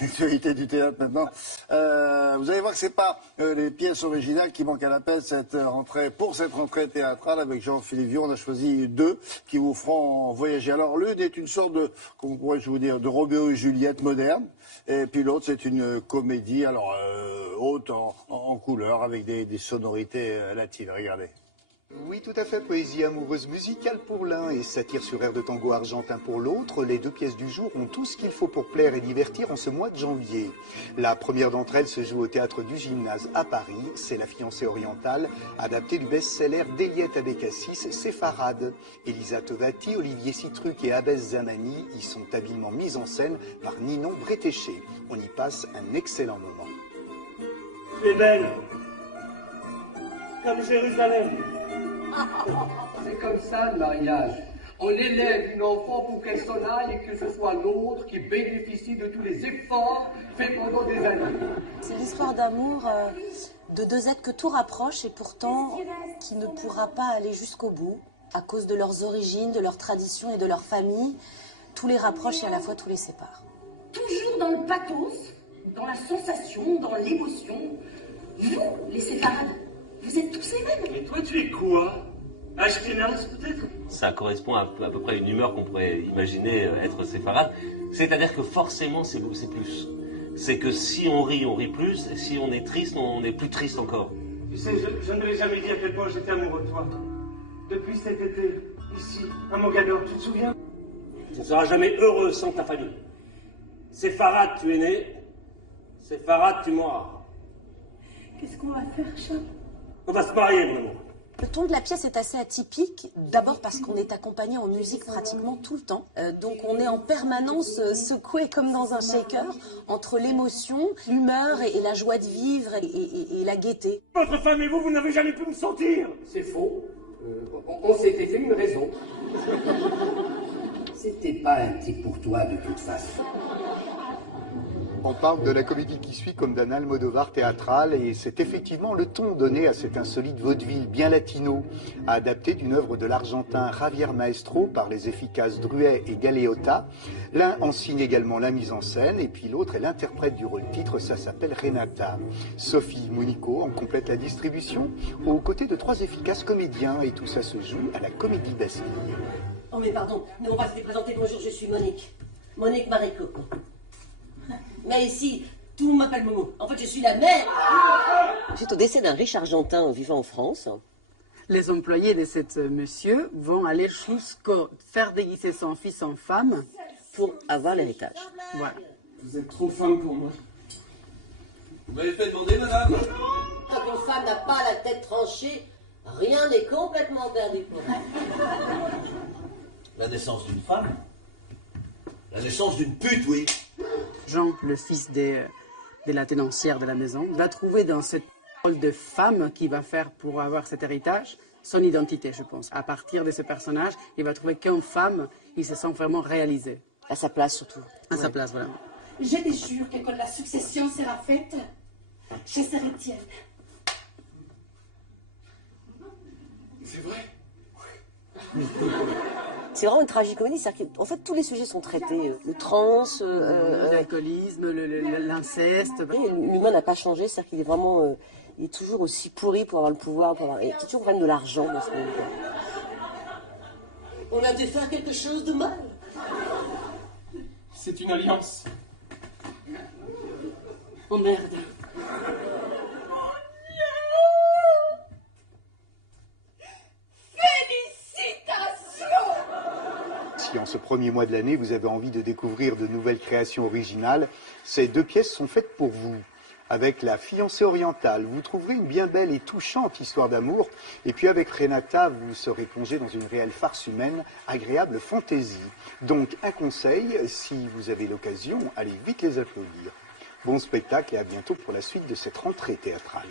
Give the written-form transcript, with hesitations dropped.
l'actualité du théâtre maintenant. Vous allez voir que c'est pas les pièces originales qui manquent à l'appel pour cette rentrée théâtrale. Avec Jean-Philippe Vion, on a choisi deux qui vous feront voyager. Alors l'une est une sorte de, comment pourrais-je vous dire, de Roméo et Juliette moderne. Et puis l'autre, c'est une comédie, alors haute en couleur, avec des sonorités latines. Regardez. Oui, tout à fait. Poésie amoureuse musicale pour l'un et satire sur air de tango argentin pour l'autre. Les deux pièces du jour ont tout ce qu'il faut pour plaire et divertir en ce mois de janvier. La première d'entre elles se joue au Théâtre du Gymnase à Paris. C'est La fiancée orientale, adaptée du best-seller d'Eliette Abécassis, Séfarade. Elisa Tovati, Olivier Citruc et Abès Zamani y sont habilement mises en scène par Ninon Bretéché. On y passe un excellent moment. Tu es belle, comme Jérusalem. C'est comme ça le mariage. On élève une enfant pour qu'elle s'en aille et que ce soit l'autre qui bénéficie de tous les efforts faits pendant des années. C'est l'histoire d'amour de deux êtres que tout rapproche et pourtant qui ne pourra pas aller jusqu'au bout à cause de leurs origines, de leurs traditions et de leur famille. Tout les rapproche et à la fois tout les sépare. Toujours dans le pathos, dans la sensation, dans l'émotion. Vous, les séfarades, vous êtes tous les mêmes. Et toi, tu es quoi? Ashkénaze, peut-être? Ça correspond à peu près à une humeur qu'on pourrait imaginer être séfarade. C'est-à-dire que forcément, c'est plus. C'est que si on rit plus, et si on est triste, on est plus triste encore. Tu sais, je ne l'ai jamais dit à quel point j'étais amoureux de toi. Depuis cet été, ici, à Mogador, tu te souviens? Tu ne seras jamais heureux sans ta famille. Séfarade, tu es né. Séfarade, tu mourras. Qu'est-ce qu'on va faire, Charles? On va se marier, mon amour. Le ton de la pièce est assez atypique, d'abord parce qu'on est accompagné en musique pratiquement tout le temps. Donc on est en permanence secoué comme dans un shaker entre l'émotion, l'humeur et la joie de vivre et la gaieté. Votre femme et vous n'avez jamais pu me sentir. C'est faux. On s'était fait une raison. C'était pas un type pour toi de toute façon. On parle de la comédie qui suit comme d'un Almodovar théâtral et c'est effectivement le ton donné à cet insolite vaudeville bien latino, adapté d'une œuvre de l'Argentin Javier Maestro par les efficaces Druet et Galeota. L'un en signe également la mise en scène et puis l'autre est l'interprète du rôle titre, ça s'appelle Renata. Sophie Monico en complète la distribution aux côtés de trois efficaces comédiens et tout ça se joue à la Comédie Bastille. Oh mais pardon, mais on va se présenter. Bonjour, je suis Monique. Monique Marico. Mais ici, tout le monde m'appelle Momo. En fait, je suis la mère. Suite au décès d'un riche Argentin vivant en France, les employés de cet monsieur vont aller jusqu'au faire déguiser son fils en femme pour avoir l'héritage. Voilà. Vous êtes trop femme pour moi. Vous m'avez fait demander, madame? Quand une femme n'a pas la tête tranchée, rien n'est complètement perdu pour elle. La naissance d'une femme? La naissance d'une pute, oui. Jean, le fils de la tenancière de la maison, va trouver dans ce rôle de femme qu'il va faire pour avoir cet héritage son identité, je pense. À partir de ce personnage, il va trouver qu'en femme, il se sent vraiment réalisé. À sa place, surtout. À sa place, voilà. Je te jure que quand la succession sera faite, je serai tienne. C'est vrai? C'est vraiment une tragicomédie, c'est-à-dire qu'en fait tous les sujets sont traités, le trans, l'alcoolisme, l'inceste. L'humain n'a pas changé, c'est-à-dire qu'il est vraiment, il est toujours aussi pourri pour avoir le pouvoir, et c'est toujours vraiment de l'argent dans ce monde. On a dû faire quelque chose de mal. C'est une alliance. Oh merde. Si en ce premier mois de l'année, vous avez envie de découvrir de nouvelles créations originales, ces deux pièces sont faites pour vous. Avec La fiancée orientale, vous trouverez une bien belle et touchante histoire d'amour. Et puis avec Renata, vous serez plongé dans une réelle farce humaine, agréable fantaisie. Donc un conseil, si vous avez l'occasion, allez vite les applaudir. Bon spectacle et à bientôt pour la suite de cette rentrée théâtrale.